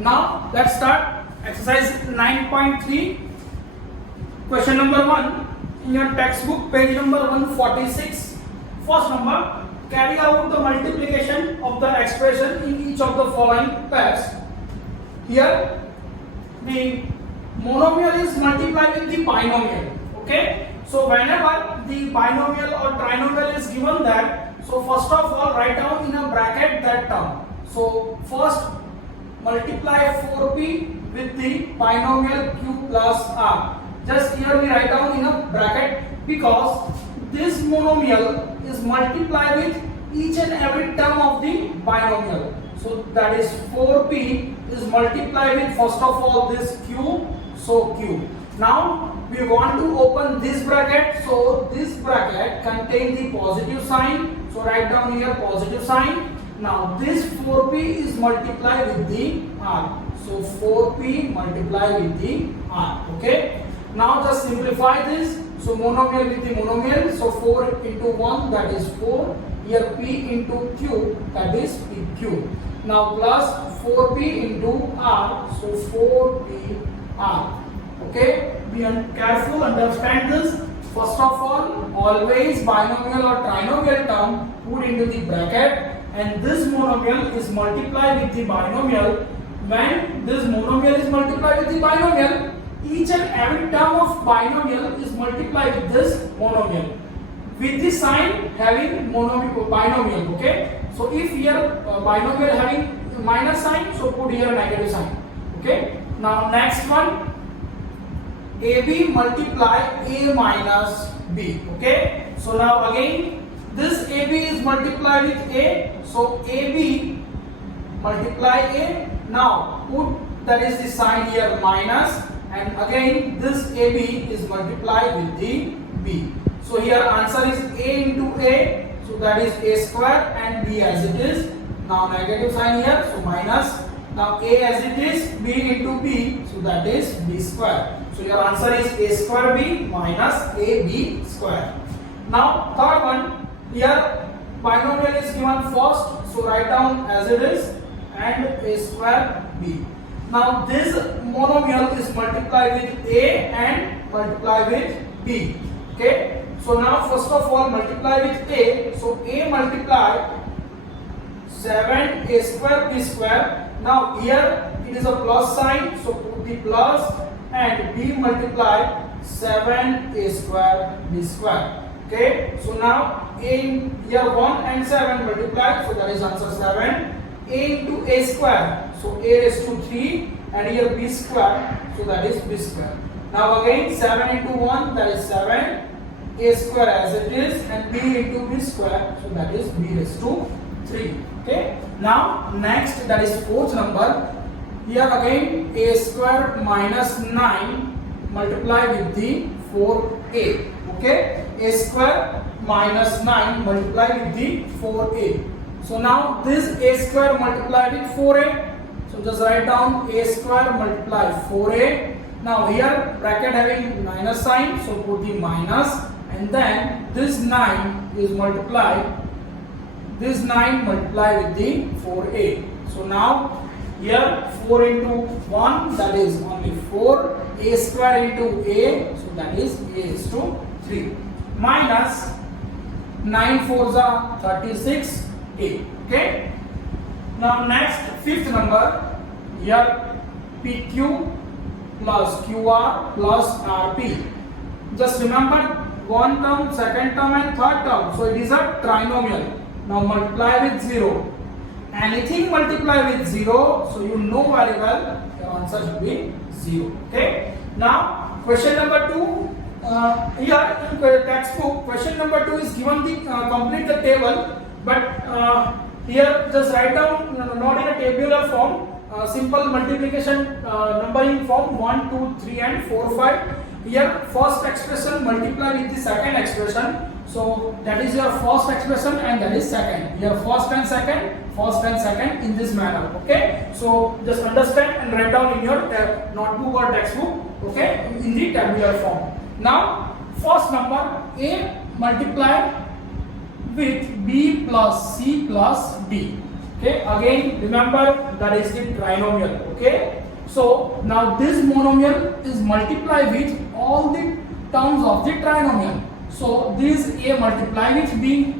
Now let's start exercise 9.3. Question number 1 in your textbook, page number 146. First number, carry out the multiplication of the expression in each of the following pairs. Here the monomial is multiplied with the binomial. Okay, so whenever the binomial or trinomial is given that, so first of all write down in a bracket that term. So first multiply 4p with the binomial q plus r. Just here we write down in a bracket because this monomial is multiplied with each and every term of the binomial. So that is 4p is multiplied with first of all this q, so q. Now we want to open this bracket, so this bracket contains the positive sign, so write down here positive sign. Now this 4p is multiplied with the r, so 4p multiplied with the r. Okay, now just simplify this. So monomial with the monomial, so 4 into 1 that is 4, here p into q that is pq. Now plus 4p into r, so 4p r. Okay, be careful, understand this. First of all, always binomial or trinomial term put into the bracket, and this monomial is multiplied with the binomial. When this monomial is multiplied with the binomial, each and every term of binomial is multiplied with this monomial with the sign having binomial. Okay, so if here binomial having minus sign, so put here negative sign. Okay, now next one, AB multiply A minus B. Okay, so now again this AB is multiplied with A, so AB multiply A. Now put that is the sign here minus, and again this AB is multiplied with the B. So here answer is A into A, so that is A square, and B as it is. Now negative sign here, so minus. Now A as it is, B into B, so that is B square. So your answer is A square B minus AB square. Now third one, here binomial is given first, so write down as it is, and A square B. Now this monomial is multiplied with A and multiplied with B. Okay, so now first of all multiply with A, so A multiply 7A square B square. Now here it is a plus sign, so put the plus, and B multiply 7A square B square. Okay, so now A in here 1 and 7 multiplied, so that is answer 7. A into A square, so A raised to 3, and here B square, so that is B square. Now again 7 into 1, that is 7, A square as it is, and B into B square, so that is B raised to 3. Okay, now next, that is fourth number. Here again A square minus 9 multiply with the 4A. Okay, A square minus 9 multiply with the 4A. So now this A square multiply with 4A. So just write down A square multiply 4A. Now here bracket having minus sign, so put the minus, and then this 9 is multiplied. This 9 multiply with the 4A. So now here 4 into 1, that is only 4. A square into A, so that is A is to 3. Minus 9 4s are 36A. Okay. Now next, fifth number. Here PQ plus QR plus RP. Just remember one term, second term, and third term. So it is a trinomial. Now multiply with 0. Anything multiply with 0, so you know very well the answer should be 0. Okay. Now question number 2. Here in textbook, question number 2 is given the complete the table, but here just write down not in a tabular form, simple multiplication numbering form 1, 2, 3, and 4, 5. Here first expression multiply with the second expression. So that is your first expression, and that is second. Here first and second in this manner. Okay, so just understand and write down in your notebook or textbook. Okay, in the tabular form. Now first number, A multiply with B plus C plus D. Okay, again remember that is the trinomial. Okay, so now this monomial is multiplied with all the terms of the trinomial. So this A multiply with B,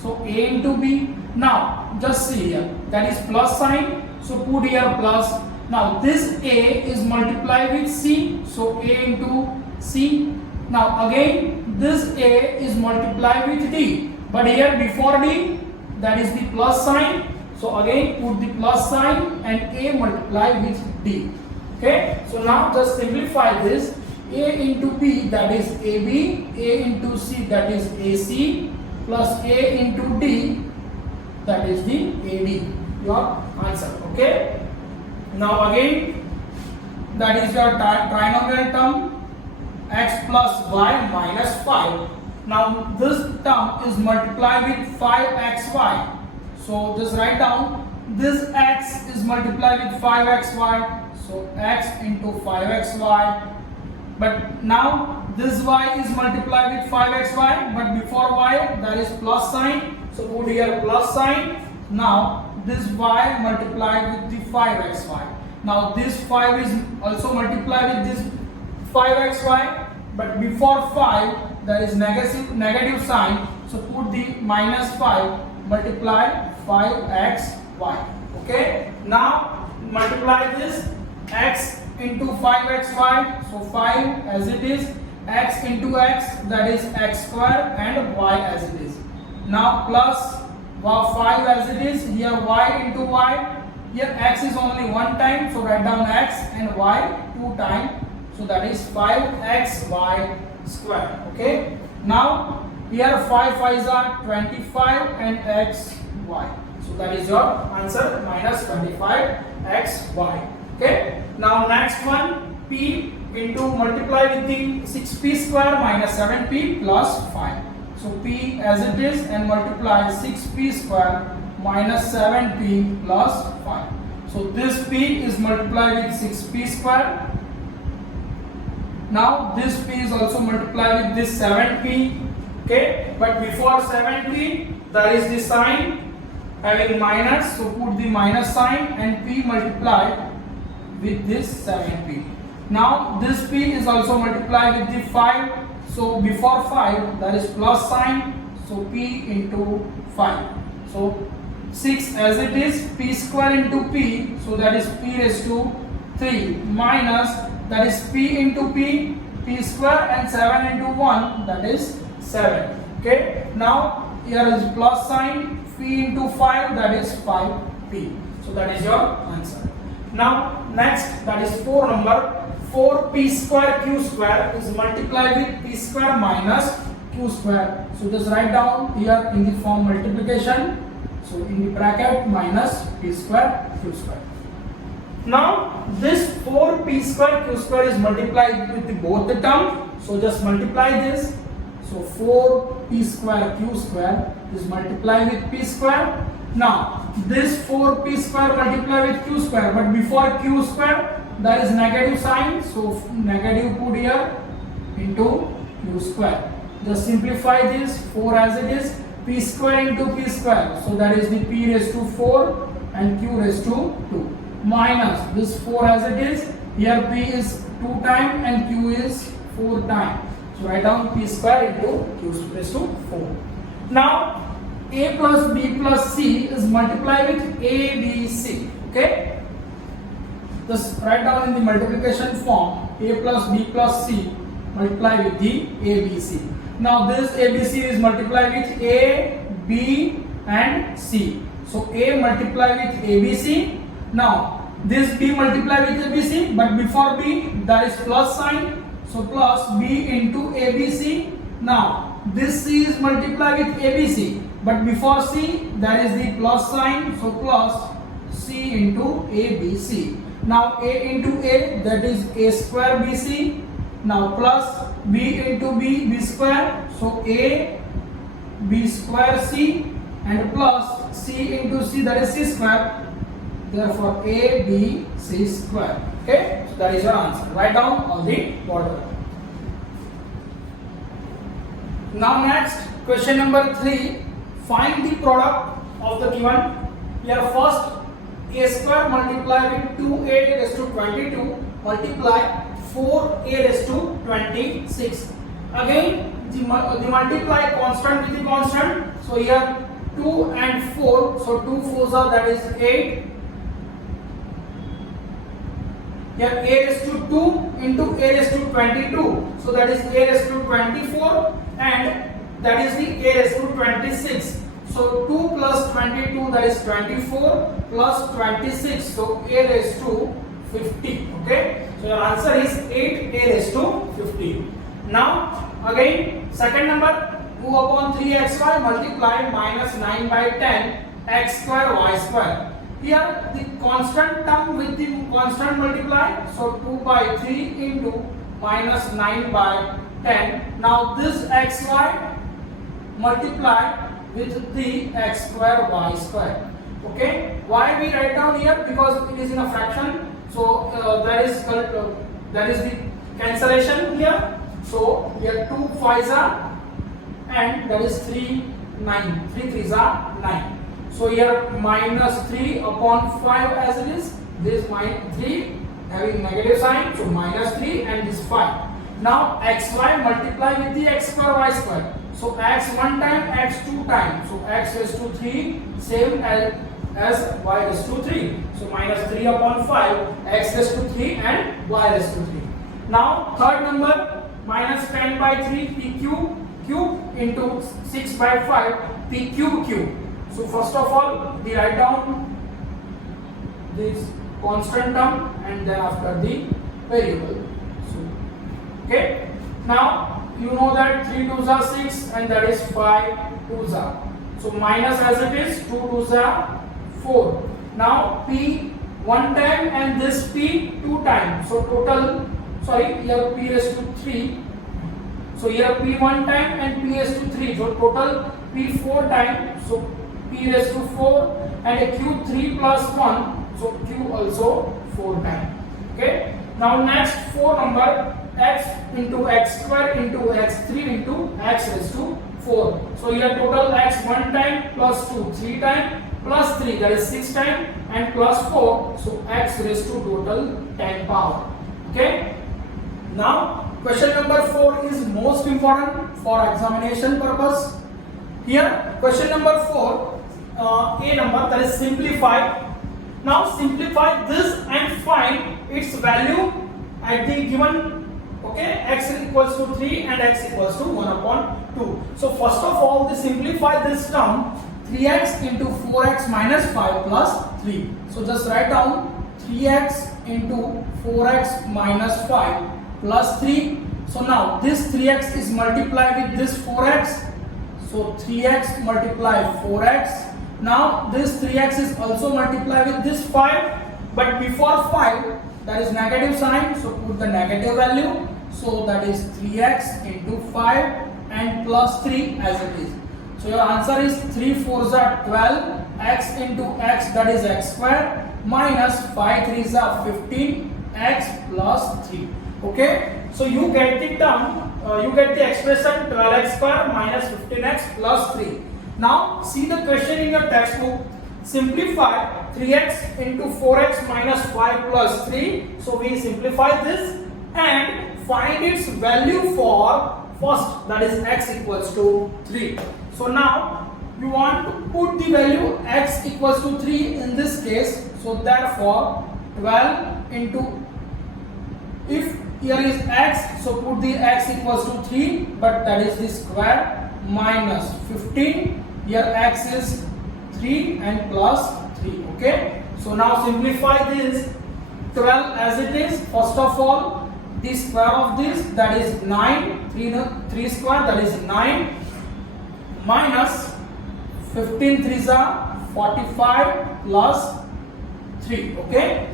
so A into B. Now just see here, that is plus sign, so put here plus. Now this A is multiplied with C, so A into C. Now again this A is multiplied with D, but here before D, that is the plus sign, so again put the plus sign and A multiply with D. Okay, so now just simplify this. A into B, that is AB, A into C, that is AC, plus A into D, that is the AD, your answer. Okay, now again that is your trinomial term, x plus y minus 5. Now this term is multiplied with 5xy, so just write down this x is multiplied with 5xy, so x into 5xy. But now this y is multiplied with 5xy, but before y there is plus sign, so put here plus sign. Now this y multiplied with the 5xy. Now this 5 is also multiplied with this 5xy, but before 5 there is negative sign, so put the minus 5 multiply 5xy. Okay, now multiply this x into 5xy, so 5 as it is, x into x, that is x square, and y as it is. Now plus 5 as it is, here y into y, here x is only one time, so write down x, and y 2 times, so that is 5xy square. Okay, now here 5 5s are 25 and xy, so that is your answer, minus 25xy. Okay, now next one, p into multiply with the 6p square minus 7p plus 5. So p as it is and multiply 6p square minus 7p plus 5. So this p is multiplied with 6p square. Now this p is also multiplied with this 7p. Okay, but before 7p there is the sign having minus, so put the minus sign and p multiplied with this 7p. Now this p is also multiplied with the 5, so before 5 there is plus sign, so p into 5. So 6 as it is, p square into p, so that is p raised to 3 minus, that is p into p, p square, and 7 into 1, that is 7. Okay, now here is plus sign, p into 5, that is 5p. So that is your answer. Now next, that is 4 number, 4p square q square is multiplied with p square minus q square. So just write down here in the form multiplication, so in the bracket minus p square q square. Now this 4p square q square is multiplied with both the term, so just multiply this. So 4p square q square is multiplied with p square. Now this 4p square multiplied with q square, but before q square there is negative sign, so negative put here into q square. Just simplify this, 4 as it is, p square into p square, so that is the p raised to 4 and q raised to 2, minus this 4 as it is, here p is 2 times and q is 4 times, so write down p square into q raised to 4. Now a plus b plus c is multiplied with a, b, c. Okay, just write down in the multiplication form, a plus b plus c multiply with the a, b, c. Now this a, b, c is multiplied with a, b and c. So a multiply with a, b, c. Now this b multiply with a, b, c, but before b there is plus sign, so plus b into a, b, c. Now this c is multiplied with a, b, c, but before c there is the plus sign, so plus c into a, b, c. Now a into a, that is a square bc. Now plus b into b, b square, so a, b square c, and plus c into c, that is c square. Therefore a, b, c square. Okay, so that is your answer. Write down on the border. Now next, question number 3. Find the product of the given Here first a square multiply with 2a raised to 22 multiply 4a raised to 26. Again the multiply constant with the constant. So here 2 and 4, so 2 4s are, that is 8. Here a raised to 2 into a raised to 22, so that is a raised to 24, and that is the a raised to 26. So 2 plus 22, that is 24, plus 26, so a raised to 50. Okay, so your answer is 8 a raised to 50. Now again second number, 2 upon 3xy multiply minus 9 by 10 x square y square. Here the constant term with the constant multiply, so 2 by 3 into minus 9 by 10. Now this xy multiply with the x square y square. Okay, why we write down here? Because it is in a fraction, so that is the cancellation here. So here 2 5s are, and that is 3 9, 3 3s are 9. So here minus 3 upon 5 as it is, this minus 3 having negative sign, so minus 3 and this 5. Now xy multiply with the x square y square. So x one time, x two times. So x raised to 3 same as y raised to 3. So minus 3 upon 5, x raised to 3 and y raised to 3. Now third number, minus 10 by 3 p cube into 6 by 5 p cube. So first of all we write down this constant term and then after the variable. So, okay, now you know that 3 2s are 6 and that is 5 2s are. So minus as it is, 2 2s are 4. Now p one time and this p two times. So total, sorry, here p raised to 3. So here p one time and p raised to 3. So total p 4 times. So p raised to 4 and a q 3 plus 1. So q also 4 times. Okay. Now next 4 number, x into x square into x 3 into x raised to 4. So here total x 1 time plus 2 3 times plus 3, that is 6 times, and plus 4. So x raised to total 10 power. Okay. Now question number 4 is most important for examination purpose. Here question number 4, a number, that is simplify. Now simplify this and find its value at the given, okay, x equals to 3 and x equals to 1 upon 2. So first of all, they simplify this term, 3x into 4x minus 5 plus 3. So just write down 3x into 4x minus 5 plus 3. So now this 3x is multiplied with this 4x. So 3x multiply 4x. Now this 3x is also multiplied with this 5. But before 5, there is negative sign. So put the negative value. So that is 3x into 5 and plus 3 as it is. So your answer is 3 4s are 12. X into x, that is x square, minus 5 3s are 15. X plus 3. Okay. So you get the term, you get the expression 12x square minus 15x plus 3. Now see the question in your textbook. Simplify 3x into 4x minus 5 plus 3. So we simplify this and find its value for first, that is x equals to 3. So now you want to put the value x equals to 3 in this case. So therefore 12 into, if here is x, so put the x equals to 3, but that is the square, minus 15. Here x is 3 and plus 3. Okay. So now simplify this 12 as it is. First of all, the square of this, that is 9. 3 square, that is 9, minus 15 3s are 45 plus 3. Okay.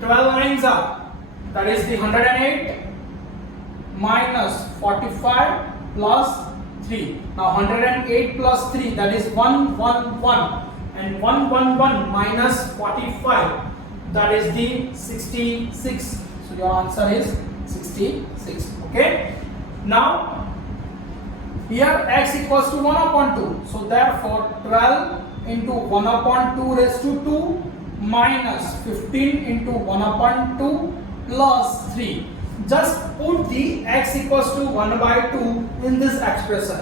12 9s are, that is the 108 minus 45 plus 3. Now 108 plus 3, that is 111, and 111 minus 45, that is the 66. So your answer is 66. Okay. Now here x equals to 1 upon 2. So therefore 12 into 1 upon 2 raised to 2 minus 15 into 1 upon 2 plus 3. Just put the x equals to 1 by 2 in this expression.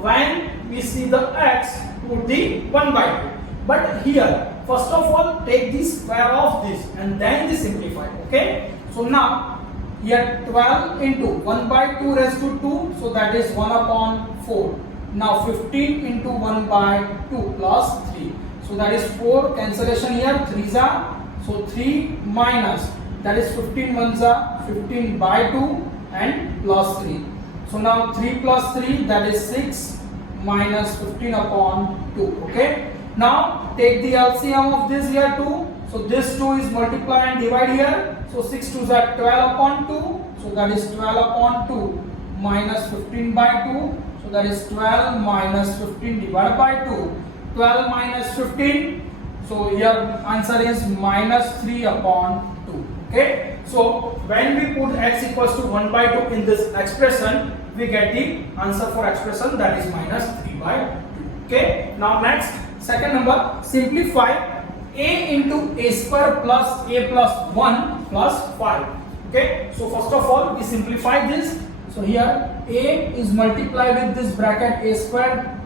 When we see the x, put the 1 by 2. But here, first of all, take the square of this and then the simplify. Okay? So now, here 12 into 1 by 2 raised to 2, so that is 1 upon 4. Now 15 into 1 by 2 plus 3. So that is 4, cancellation here, 3s are, so 3 minus, that is 15 ones are, 15 by 2 and plus 3. So now 3 plus 3, that is 6 minus 15 upon 2. Okay? Now take the LCM of this here 2. So this 2 is multiply and divide here. So 6 2s are 12 upon 2. So that is 12 upon 2 minus 15 by 2. So that is 12 minus 15 divided by 2. 12 minus 15. So here answer is minus 3 upon 2. Okay. So when we put x equals to 1 by 2 in this expression, we get the answer for expression, that is minus 3 by 2. Okay. Now next, second number, simplify a into a square plus a plus 1 plus 5. Okay. So first of all, we simplify this. So here a is multiplied with this bracket a square.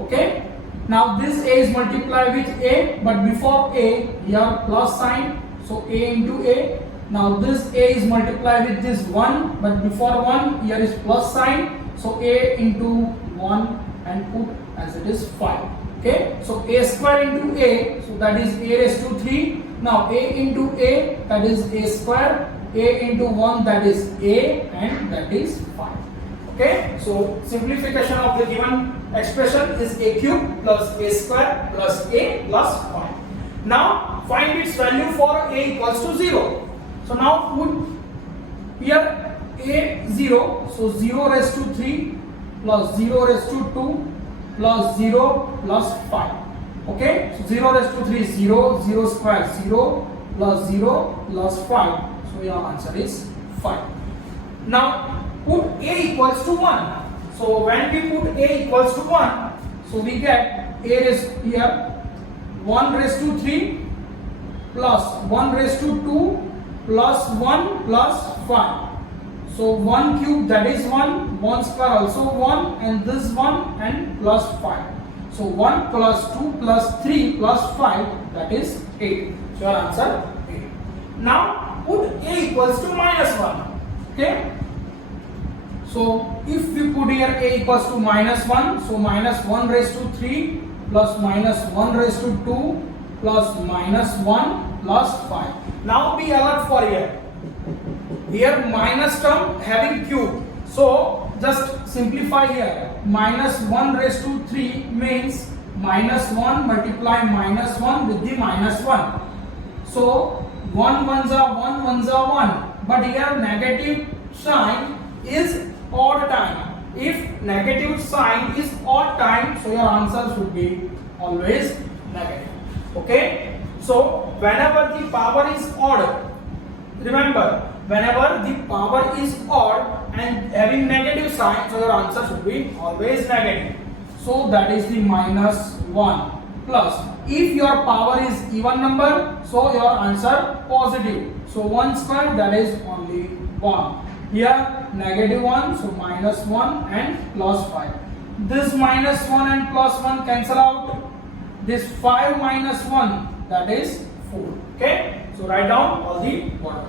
Okay. Now this a is multiplied with a, but before a here plus sign. So a into a. Now this a is multiplied with this 1, but before 1 here is plus sign. So a into 1 and put as it is 5. Okay. So a square into a, so that is a raised to 3. Now a into a, that is a square. A into 1, that is a, and that is 5. Okay. So simplification of the given expression is a cube plus a square plus a plus 5. Now find its value for a equals to 0. So now put here a 0. So 0 raised to 3 plus 0 raised to 2 plus 0 plus 5. Okay. So 0 raised to 3 is 0. 0 square 0 plus 0 plus 5. So your answer is 5. Now put a equals to 1. So when we put a equals to 1, so we get a is here 1 raised to 3 plus 1 raised to 2 plus 1 plus 5. So 1 cube, that is 1, 1 square also 1, and this 1 and plus 5. So 1 plus 2 plus 3 plus 5, that is 8. So your answer 8. Now put a equals to minus 1. Okay. So if we put here a equals to minus 1, so minus 1 raised to 3 plus minus 1 raised to 2 plus minus 1 plus 5. Now be alert for here. Here minus term having cube. So just simplify here. Minus 1 raised to 3 means minus 1 multiply minus 1 with the minus 1. So 1 ones are 1, ones are 1. But here negative sign is odd time. If negative sign is odd time, so your answer should be always negative. Okay. So whenever the power is odd, remember, whenever the power is odd and having negative sign, so your answer should be always negative. So that is the minus 1 plus. If your power is even number, so your answer positive. So 1 square, that is only 1. Here negative 1, so minus 1 and plus 5. This minus 1 and plus 1 cancel out. This 5 minus 1, that is 4. Okay. So write down all the order.